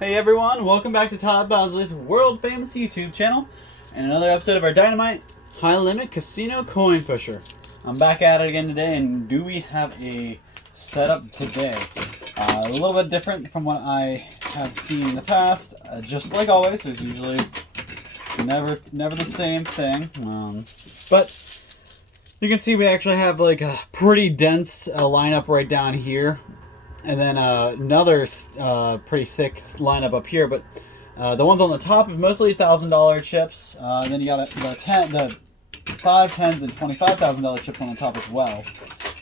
Hey everyone, welcome back to Todd Bosley's world famous YouTube channel and another episode of our Dynamite High Limit Casino Coin Pusher. I'm back at it again today, and do we have a setup today? A little bit different from what I have seen in the past. Just like always, there's usually never the same thing. But you can see we actually have like a pretty dense lineup right down here. And then another pretty thick lineup up here, but the ones on the top is mostly $1,000 chips. Then you got the 5, 10s, and $25,000 chips on the top as well.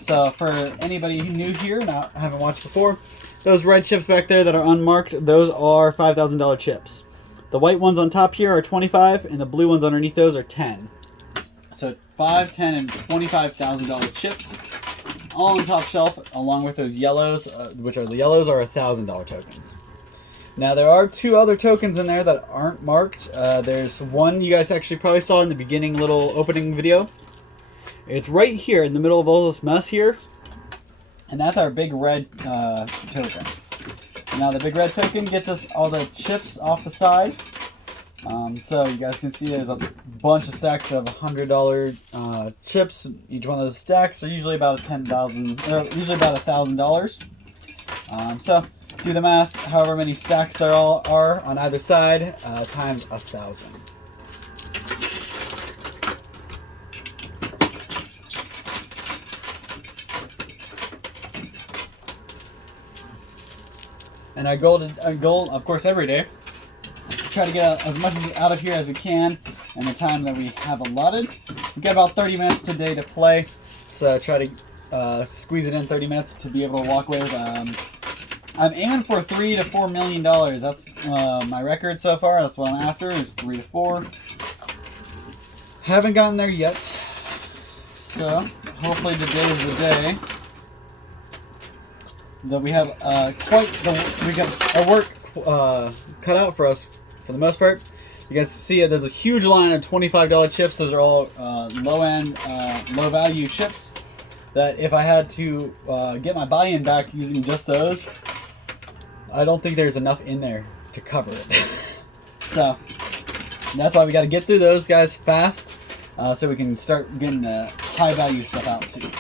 So for anybody new here and haven't watched before, those red chips back there that are unmarked, those are $5,000 chips. The white ones on top here are 25, and the blue ones underneath those are 10. So 5, 10, and $25,000 chips. All on the top shelf, along with those yellows, which are the yellows are $1,000 tokens. Now there are two other tokens in there that aren't marked. There's one you guys actually probably saw in the beginning little opening video. It's right here in the middle of all this mess here, and that's our big red token. Now the big red token gets us all the chips off the side. So you guys can see there's a bunch of stacks of $100 chips. Each one of those stacks are usually about usually about $1,000. So do the math. However many stacks there all are on either side times 1,000. And our goal, of course, every day. Try to get as much out of here as we can in the time that we have allotted. We've got about 30 minutes today to play, so try to squeeze it in 30 minutes to be able to walk away with. I'm aiming for $3 to $4 million. That's my record so far. That's what I'm after, is 3 to 4. Haven't gotten there yet, so hopefully today is the day that we have we got our work cut out for us. For the most part, you guys see it. There's a huge line of $25 chips. Those are all low-end, low-value chips that if I had to get my buy-in back using just those, I don't think there's enough in there to cover it. So that's why we got to get through those guys fast so we can start getting the high-value stuff out too.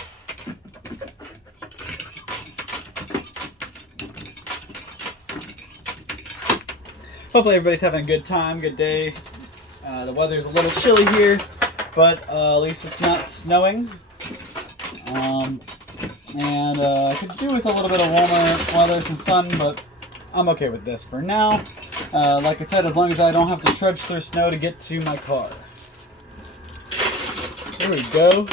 Hopefully everybody's having a good time, good day. The weather's a little chilly here, but at least it's not snowing. And I could do with a little bit of warmer weather, some sun, but I'm okay with this for now. Like I said, as long as I don't have to trudge through snow to get to my car. There we go.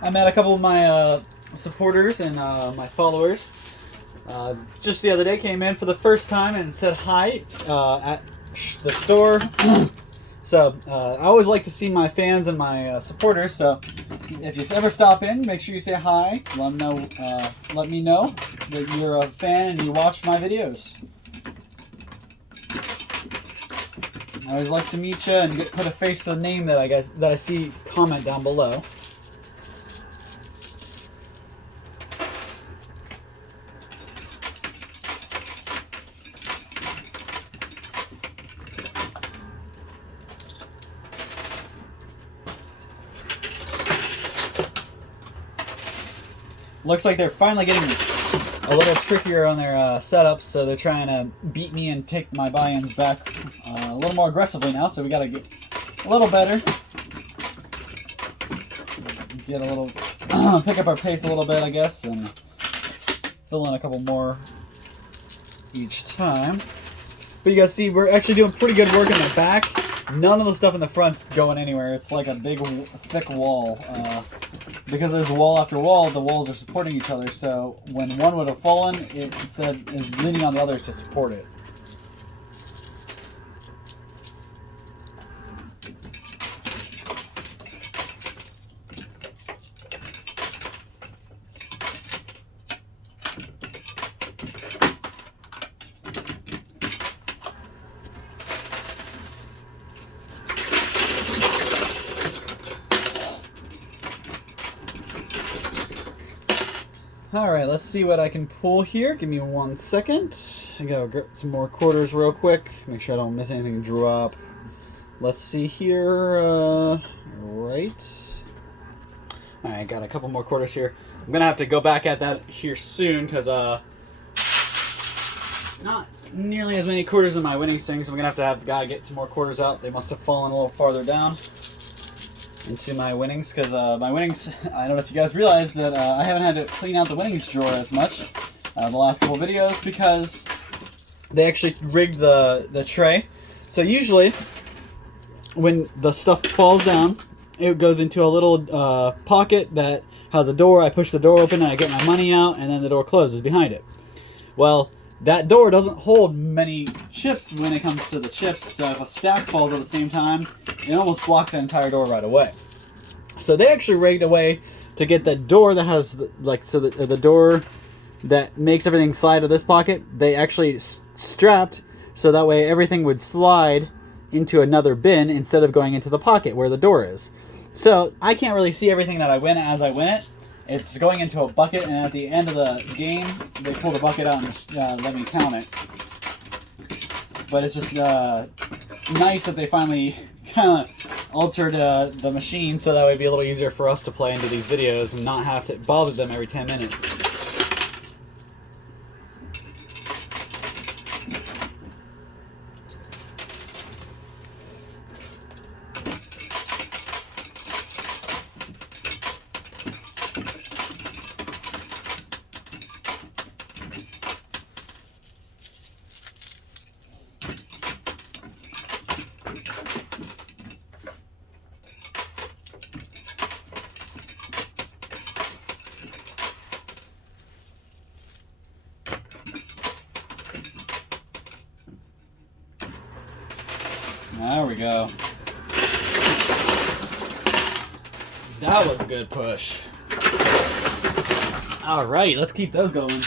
I met a couple of my supporters and my followers just the other day. Came in for the first time and said hi at the store. So I always like to see my fans and my supporters. So if you ever stop in, make sure you say hi. Let me know that you're a fan and you watch my videos. I always like to meet you and put a face to the name that I see comment down below. Looks like they're finally getting a little trickier on their setups, so they're trying to beat me and take my buy-ins back a little more aggressively now, so we gotta get a little better. Get a little, pick up our pace a little bit, I guess, and fill in a couple more each time. But you guys see, we're actually doing pretty good work in the back. None of the stuff in the front's going anywhere. It's like a big, thick wall. Because there's wall after wall, the walls are supporting each other, so when one would have fallen, it instead is leaning on the other to support it. Alright, let's see what I can pull here. Give me 1 second. I gotta get some more quarters real quick. Make sure I don't miss anything drop. Let's see here. Right. Alright, got a couple more quarters here. I'm gonna have to go back at that here soon because not nearly as many quarters in my winning thing, so I'm gonna have the guy get some more quarters out. They must have fallen a little farther down into my winnings because my winnings, I don't know if you guys realize that I haven't had to clean out the winnings drawer as much the last couple videos because they actually rigged the tray. So usually when the stuff falls down, it goes into a little pocket that has a door. I push the door open and I get my money out, and then the door closes behind it. Well, that door doesn't hold many chips when it comes to the chips, so if a stack falls at the same time, it almost blocks the entire door right away. So they actually rigged a way to get the door that has, like, so the door that makes everything slide to this pocket, they actually strapped so that way everything would slide into another bin instead of going into the pocket where the door is. So I can't really see everything that I win as I win it. It's going into a bucket, and at the end of the game, they pull the bucket out and let me count it. But it's just nice that they finally kind of altered the machine so that way it'd be a little easier for us to play into these videos and not have to bother them every 10 minutes. There we go. That was a good push. All right, let's keep those going.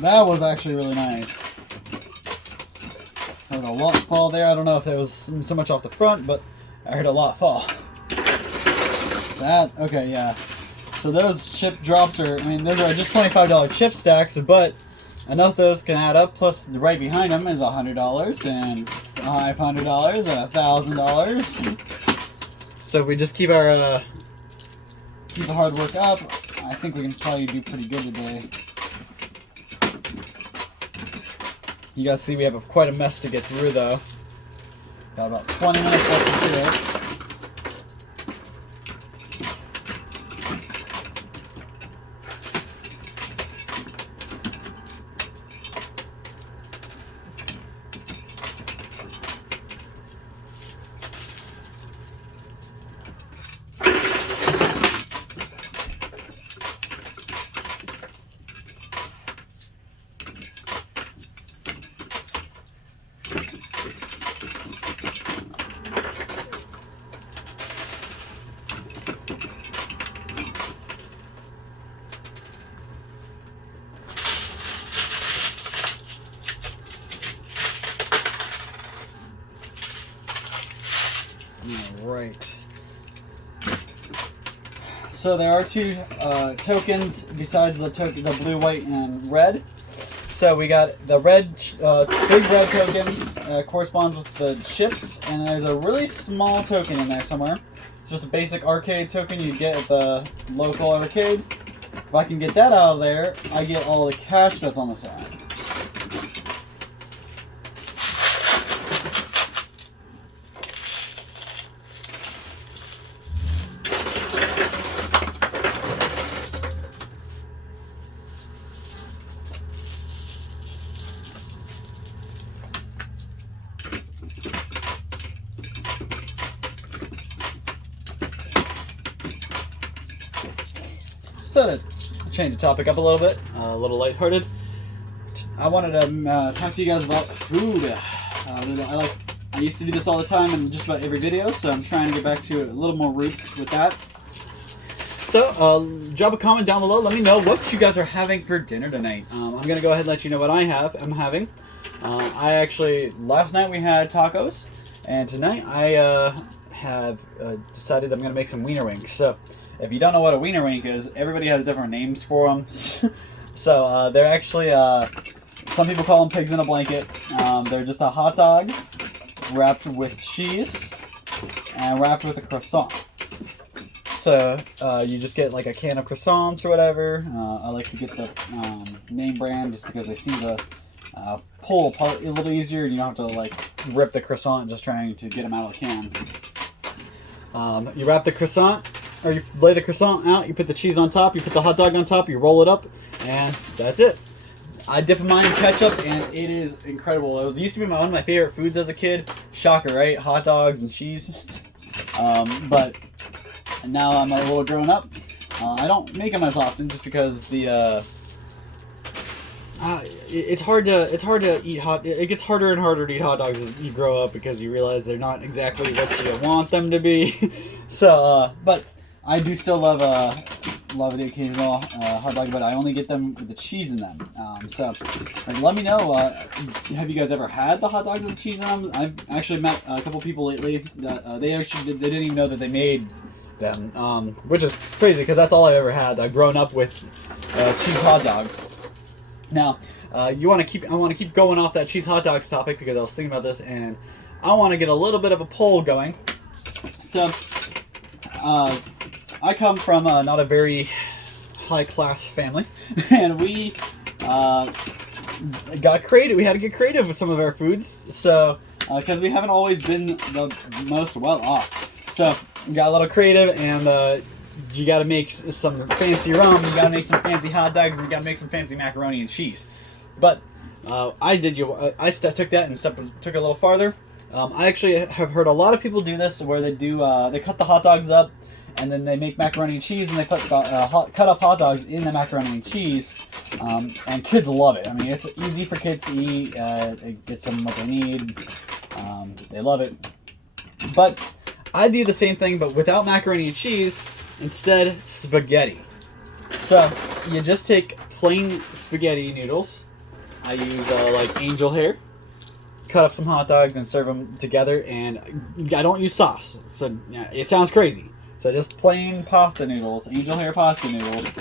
That was actually really nice. I heard a lot fall there. I don't know if it was so much off the front, but I heard a lot fall. That, okay, yeah. So those chip drops are, I mean, those are just $25 chip stacks, but enough of those can add up. Plus, right behind them is $100 and $500 and $1,000. So if we just keep our keep the hard work up, I think we can probably do pretty good today. You guys see we have quite a mess to get through though. Got about 20 minutes left to do it. So there are two tokens besides the blue, white, and red. So we got the red, big red token corresponds with the ships, and there's a really small token in there somewhere. It's just a basic arcade token you get at the local arcade. If I can get that out of there, I get all the cash that's on the side. So to change the topic up a little bit, a little lighthearted, I wanted to talk to you guys about food. I used to do this all the time in just about every video, so I'm trying to get back to a little more roots with that. So drop a comment down below. Let me know what you guys are having for dinner tonight. I'm going to go ahead and let you know what I'm having. Last night we had tacos, and tonight I have decided I'm going to make some wiener wings. So if you don't know what a wiener wing is, everybody has different names for them. So they're actually, some people call them pigs in a blanket. They're just a hot dog wrapped with cheese and wrapped with a croissant. So you just get like a can of croissants or whatever. I like to get the name brand just because they seem to pull apart a little easier, and you don't have to like rip the croissant just trying to get them out of the can. You wrap the croissant, or you lay the croissant out, you put the cheese on top, you put the hot dog on top, you roll it up, and that's it. I dip mine in ketchup, and it is incredible. It used to be one of my favorite foods as a kid. Shocker, right? Hot dogs and cheese. But now I'm a little grown up. I don't make them as often just because it's hard to eat it gets harder and harder to eat hot dogs as you grow up because you realize they're not exactly what you want them to be. So, but I do still love the occasional hot dog, but I only get them with the cheese in them. So let me know, have you guys ever had the hot dogs with the cheese in them? I've actually met a couple people lately that they didn't even know that they made them, which is crazy because that's all I've ever had. I've grown up with cheese hot dogs. Now, I want to keep going off that cheese hot dogs topic because I was thinking about this, and I want to get a little bit of a poll going. So, I come from not a very high-class family, and we got creative. We had to get creative with some of our foods, so because we haven't always been the most well-off. So, we got a little creative, and you got to make some fancy rum, you got to make some fancy hot dogs, and you got to make some fancy macaroni and cheese. But I took that and took it a little farther. I actually have heard a lot of people do this where they cut the hot dogs up, and then they make macaroni and cheese, and they put cut up hot dogs in the macaroni and cheese, and kids love it. I mean, it's easy for kids to eat. It gets them what they need. They love it. But I do the same thing, but without macaroni and cheese. Instead, spaghetti. So you just take plain spaghetti noodles. I use like angel hair. Cut up some hot dogs and serve them together, and I don't use sauce. So yeah, it sounds crazy. So just plain pasta noodles, angel hair pasta noodles,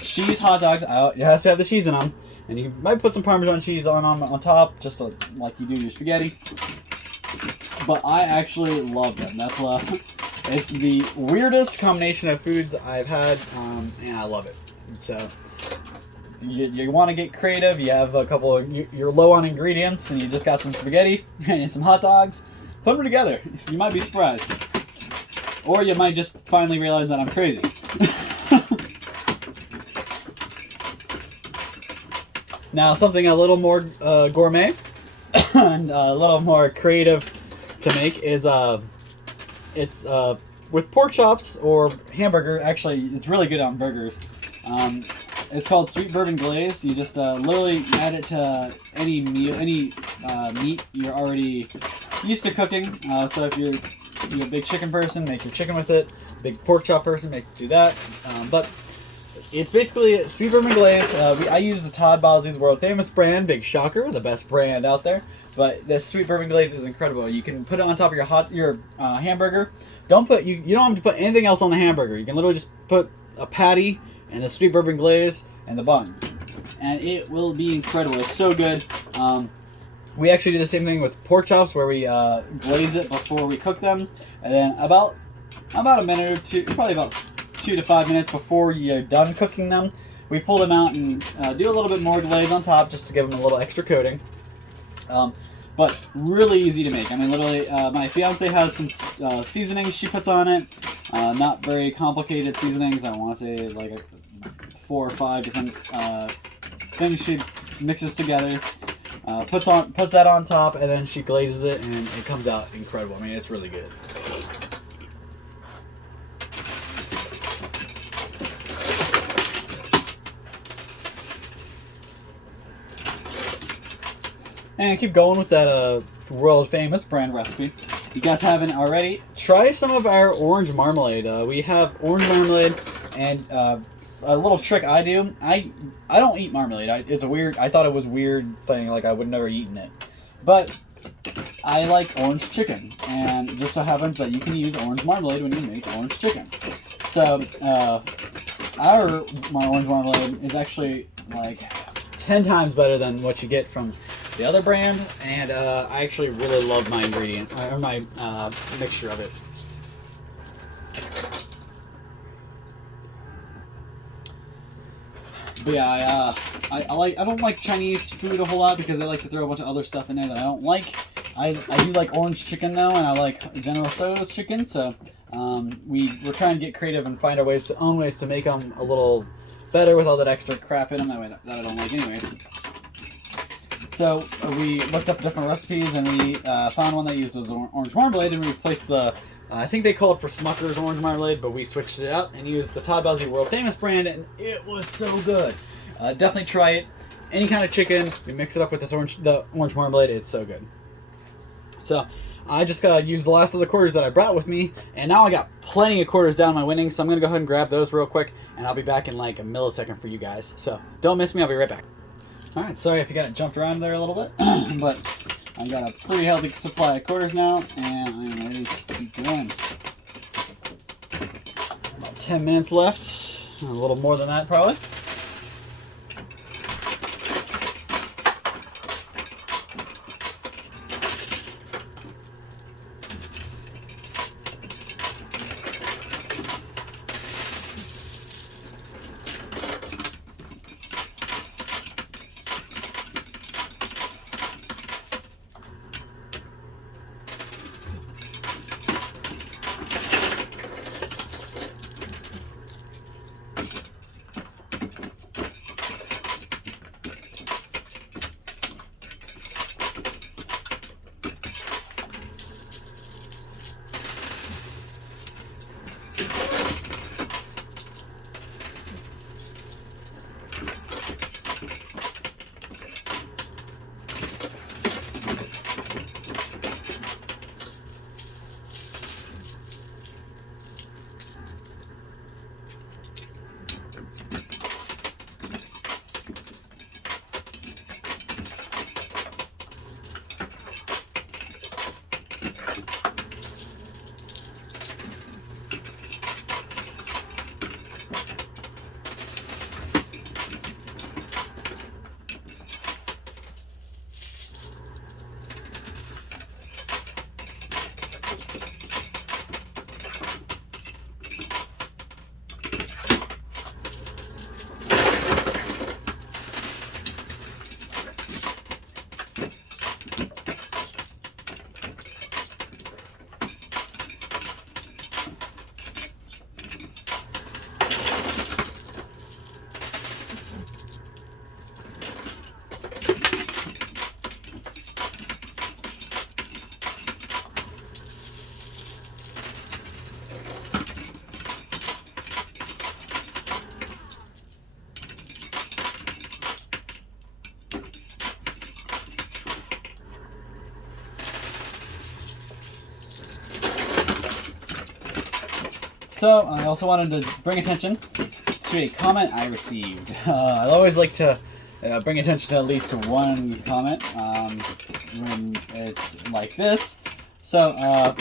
cheese hot dogs. It has to have the cheese in them, and you might put some Parmesan cheese on top, just like you do your spaghetti. But I actually love them. It's the weirdest combination of foods I've had, and I love it. So you want to get creative. You have a couple of, you're low on ingredients, and you just got some spaghetti and some hot dogs. Put them together. You might be surprised. Or you might just finally realize that I'm crazy. Now, something a little more gourmet and a little more creative to make is it's with pork chops or hamburger. Actually, it's really good on burgers. It's called sweet bourbon glaze. You just literally add it to any meat you're already used to cooking. So if you're a big chicken person, make your chicken with it. Big pork chop person, do that. But it's basically sweet bourbon glaze. I use the Todd Bosley's world famous brand. Big shocker, the best brand out there. But this sweet bourbon glaze is incredible. You can put it on top of your hamburger, don't put you don't have to put anything else on the hamburger. You can literally just put a patty and the sweet bourbon glaze and the buns, and it will be incredible. It's so good. We actually do the same thing with pork chops, where we glaze it before we cook them, and then about a minute or two, probably about 2 to 5 minutes before you're done cooking them, we pull them out and do a little bit more glaze on top just to give them a little extra coating. But really easy to make. I mean, literally, my fiance has some seasonings she puts on it. Not very complicated seasonings. I want to say like 4 or 5 different things she mixes together. Puts that on top, and then she glazes it, and it comes out incredible. I mean, it's really good. And keep going with that world famous brand recipe. If you guys haven't already, try some of our orange marmalade. We have orange marmalade, and a little trick I do. I don't eat marmalade. I thought it was a weird thing, like I would never eaten it. But I like orange chicken, and it just so happens that you can use orange marmalade when you make orange chicken. So our orange marmalade is actually like 10 times better than what you get from the other brand, and I actually really love my ingredient, or my mixture of it. But yeah, I don't like Chinese food a whole lot because they like to throw a bunch of other stuff in there that I don't like. I do like orange chicken though, and I like General Tso's chicken, so we're trying to get creative and find our own ways to make them a little better with all that extra crap in them that I don't like anyway. So we looked up different recipes, and we found one that used orange marmalade, and we replaced the, I think they call it for Smucker's orange marmalade, but we switched it out and used the Todd Bowsley world famous brand, and it was so good. Definitely try it. Any kind of chicken, we mix it up with the orange marmalade, it's so good. So I just gotta use the last of the quarters that I brought with me, and now I got plenty of quarters down my winnings, so I'm gonna go ahead and grab those real quick, and I'll be back in like a millisecond for you guys. So don't miss me, I'll be right back. Alright, sorry if you got jumped around there a little bit, but I've got a pretty healthy supply of quarters now, and I'm ready to keep going. About 10 minutes left, a little more than that probably. So, I also wanted to bring attention to a comment I received. I always like to bring attention to at least one comment when it's like this. So,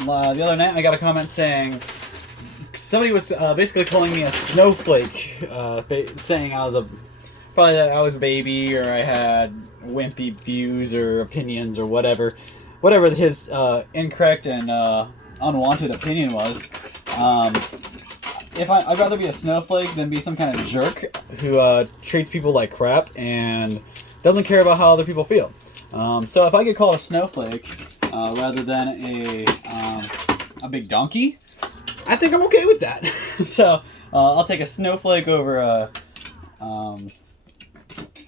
the other night I got a comment saying somebody was basically calling me a snowflake, saying I was probably that I was a baby, or I had wimpy views or opinions or whatever his incorrect and unwanted opinion was. I'd rather be a snowflake than be some kind of jerk who treats people like crap and doesn't care about how other people feel. So if I get called a snowflake rather than a big donkey, I think I'm okay with that. So I'll take a snowflake over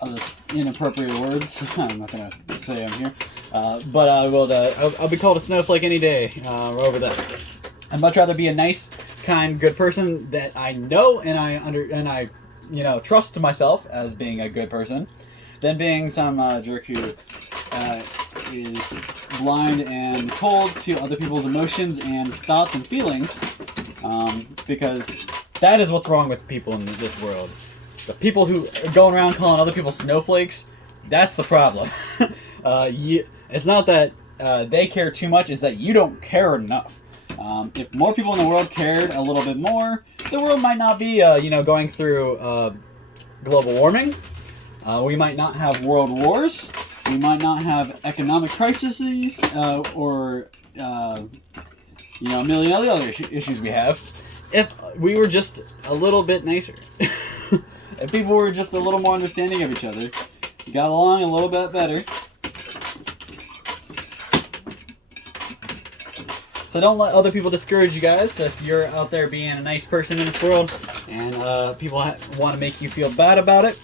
other inappropriate words. I'm not gonna say them here, but I'll be called a snowflake any day over that. I'd much rather be a nice, kind, good person that I know and I trust myself as being a good person, than being some jerk who is blind and cold to other people's emotions and thoughts and feelings, because that is what's wrong with people in this world. The people who are going around calling other people snowflakes, that's the problem. It's not that they care too much, it's that you don't care enough. If more people in the world cared a little bit more, the world might not be going through global warming. We might not have world wars. We might not have economic crises, or a million other issues we have, if we were just a little bit nicer. If people were just a little more understanding of each other, got along a little bit better. So don't let other people discourage you guys. If you're out there being a nice person in this world and people want to make you feel bad about it,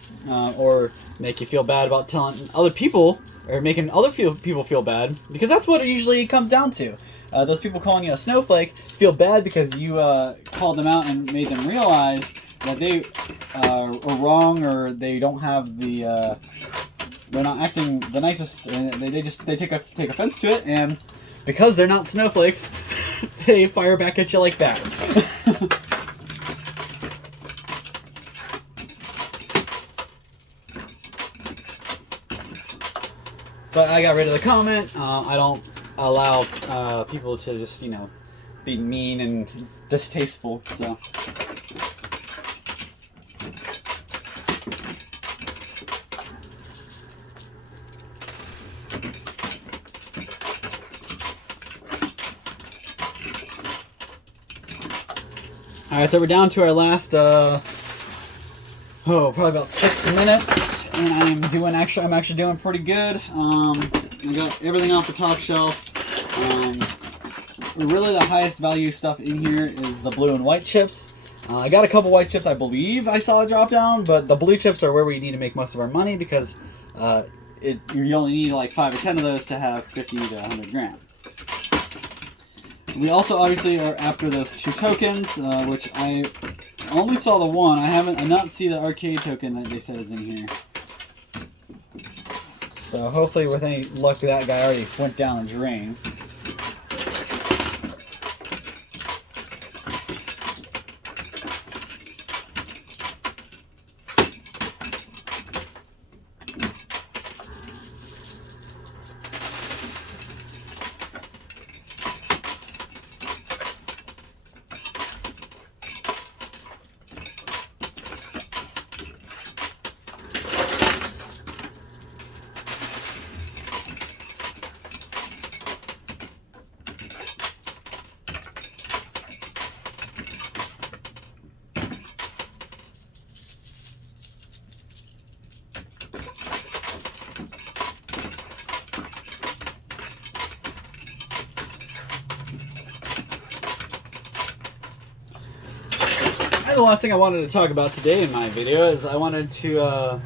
or make you feel bad about telling other people, or making other people feel bad, because that's what it usually comes down to. Those people calling you a snowflake feel bad because you called them out and made them realize that they are wrong, or they don't have the they're not acting the nicest, and they take offense to it, and because they're not snowflakes, they fire back at you like that. But I got rid of the comment. I don't allow people to just be mean and distasteful. So. Alright, so we're down to our last, probably about 6 minutes, and I'm actually doing pretty good. I got everything off the top shelf. Really the highest value stuff in here is the blue and white chips. I got a couple white chips I believe I saw a drop down, but the blue chips are where we need to make most of our money, because you only need like 5 or 10 of those to have 50 to 100 grams. We also obviously are after those 2 tokens, which I only saw the one. I not see the arcade token that they said is in here. So hopefully with any luck that guy already went down the drain. The last thing I wanted to talk about today in my video is I wanted to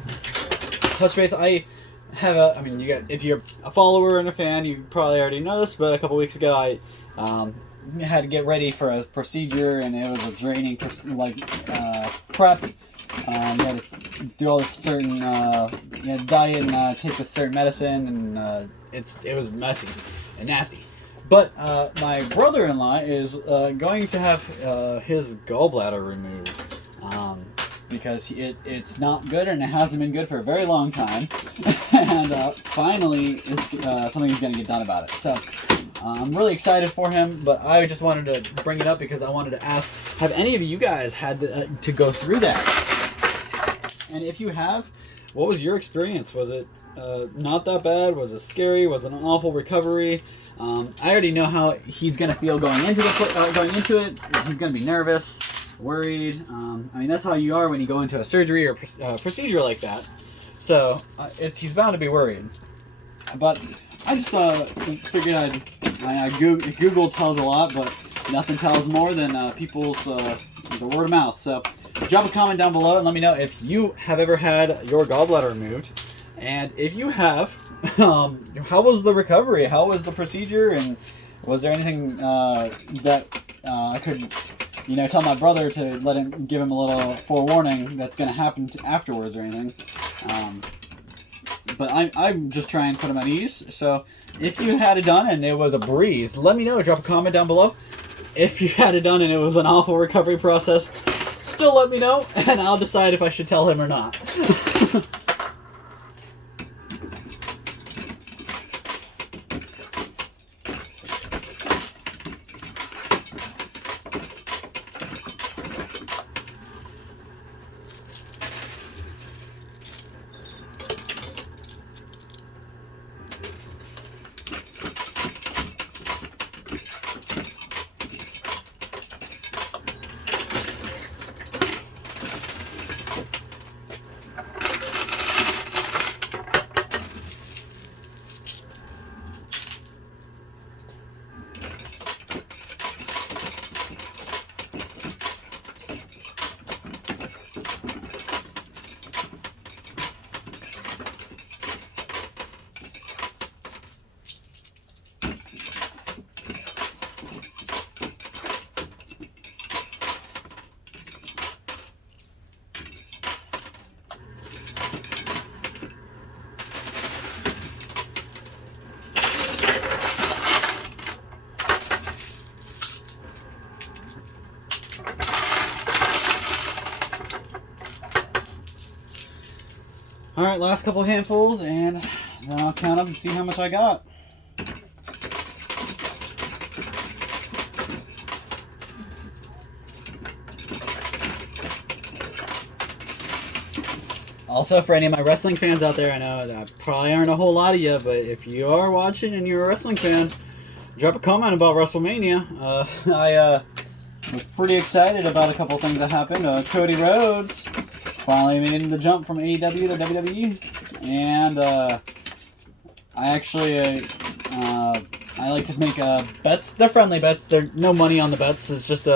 touch base. If you're a follower and a fan, you probably already know this, but a couple weeks ago I had to get ready for a procedure, and it was a draining prep. You had to do all this certain diet and take this certain medicine, and it was messy and nasty. But my brother-in-law is going to have his gallbladder removed because it's not good, and it hasn't been good for a very long time. And finally, something is going to get done about it. So I'm really excited for him, but I just wanted to bring it up because I wanted to ask, have any of you guys had to go through that? And if you have, what was your experience? Was it not that bad? Was it scary? Was it an awful recovery? I already know how he's going to feel going into it. He's going to be nervous, worried. I mean, that's how you are when you go into a surgery or procedure like that. So he's bound to be worried. But I just figured Google tells a lot, but nothing tells more than people's the word of mouth. So drop a comment down below and let me know if you have ever had your gallbladder removed. And if you have, how was the recovery? How was the procedure? And was there anything that I could, tell my brother to give him a little forewarning that's going to happen afterwards or anything? But I'm just trying to put him at ease. So if you had it done and it was a breeze, let me know. Drop a comment down below. If you had it done and it was an awful recovery process, still let me know, and I'll decide if I should tell him or not. Alright, last couple handfuls, and then I'll count up and see how much I got. Also, for any of my wrestling fans out there, I know that probably aren't a whole lot of you, but if you are watching and you're a wrestling fan, drop a comment about WrestleMania. I was pretty excited about a couple things that happened. Cody Rhodes finally made the jump from AEW to WWE, and I actually I like to make bets. They're friendly bets. There's no money on the bets. It's just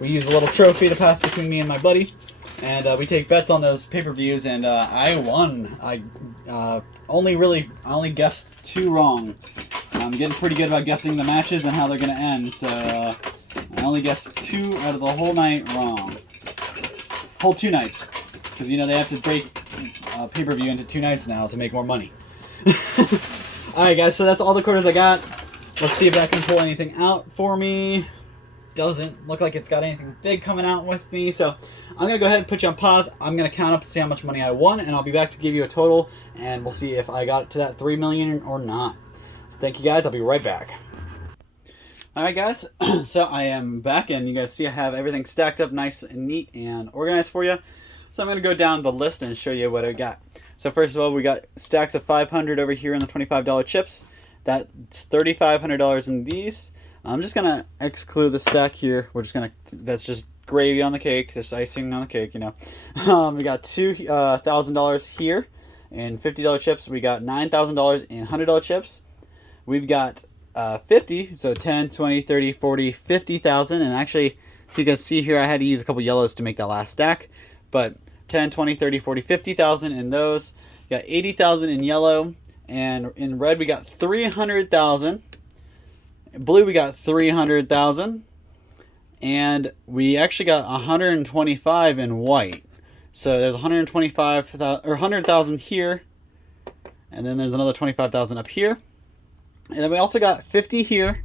we use a little trophy to pass between me and my buddy, and we take bets on those pay-per-views. And I won. I only guessed 2 wrong. I'm getting pretty good about guessing the matches and how they're gonna end. So I only guessed 2 out of the whole night wrong. Whole 2 nights. Because, they have to break pay-per-view into 2 nights now to make more money. Alright, guys, so that's all the quarters I got. Let's see if that can pull anything out for me. Doesn't look like it's got anything big coming out with me. So I'm going to go ahead and put you on pause. I'm going to count up to see how much money I won, and I'll be back to give you a total, and we'll see if I got to that $3 million or not. So thank you, guys. I'll be right back. Alright, guys. So I am back, and you guys see I have everything stacked up nice and neat and organized for you. So I'm going to go down the list and show you what I got. So first of all, we got stacks of 500 over here in the $25 chips. That's $3,500 in these. I'm just going to exclude the stack here. That's just gravy on the cake, just icing on the cake, We got $2,000 here in $50 chips. We got $9,000 in $100 chips. We've got 50, so 10, 20, 30, 40, 50,000. And actually, if you can see here, I had to use a couple yellows to make that last stack. But 10, 20, 30, 40, 50,000 in those. We got 80,000 in yellow. And in red, we got 300,000. In blue, we got 300,000. And we actually got 125 in white. So there's 100,000 here. And then there's another 25,000 up here. And then we also got 50 here.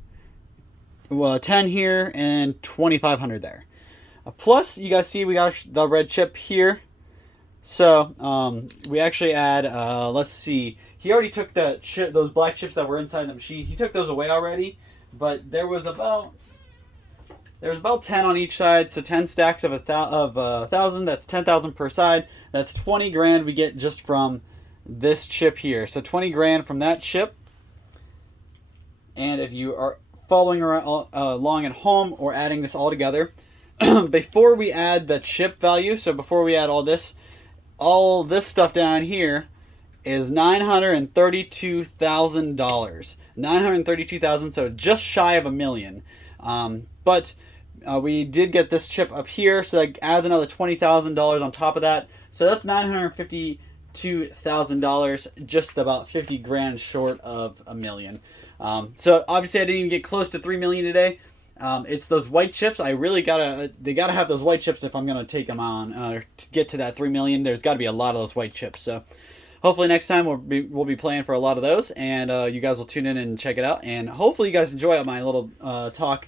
Well, 10 here and 2,500 there. Plus, you guys see we got the red chip here. So, we actually add, let's see. He already took those black chips that were inside the machine. He took those away already. but there was about 10 on each side, so 10 stacks of 1,000. That's 10,000 per side. That's 20 grand we get just from this chip here. So 20 grand from that chip. And if you are following around, along at home or adding this all together, before we add the chip value, so before we add all this stuff down here is $932,000. $932,000, so just shy of $1 million. But we did get this chip up here, so that adds another $20,000 on top of that. So that's $952,000, just about 50 grand short of $1 million. So obviously I didn't even get close to $3 million today. It's those white chips. They gotta have those white chips if I'm gonna take them on to get to that $3 million. There's got to be a lot of those white chips. So hopefully next time we'll be playing for a lot of those, and you guys will tune in and check it out. And hopefully you guys enjoy my little talk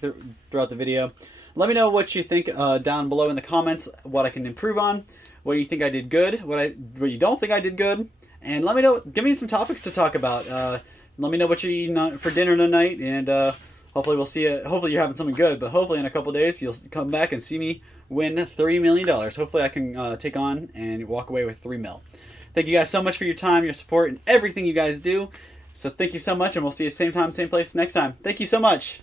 throughout the video. Let me know what you think down below in the comments. What I can improve on. What you think I did good. What you don't think I did good. And let me know. Give me some topics to talk about. Let me know what you're eating for dinner tonight, and hopefully we'll see it. Hopefully you're having something good, but hopefully in a couple days you'll come back and see me win $3 million. Hopefully I can take on and walk away with $3 million. Thank you guys so much for your time, your support, and everything you guys do. So thank you so much, and we'll see you same time, same place next time. Thank you so much.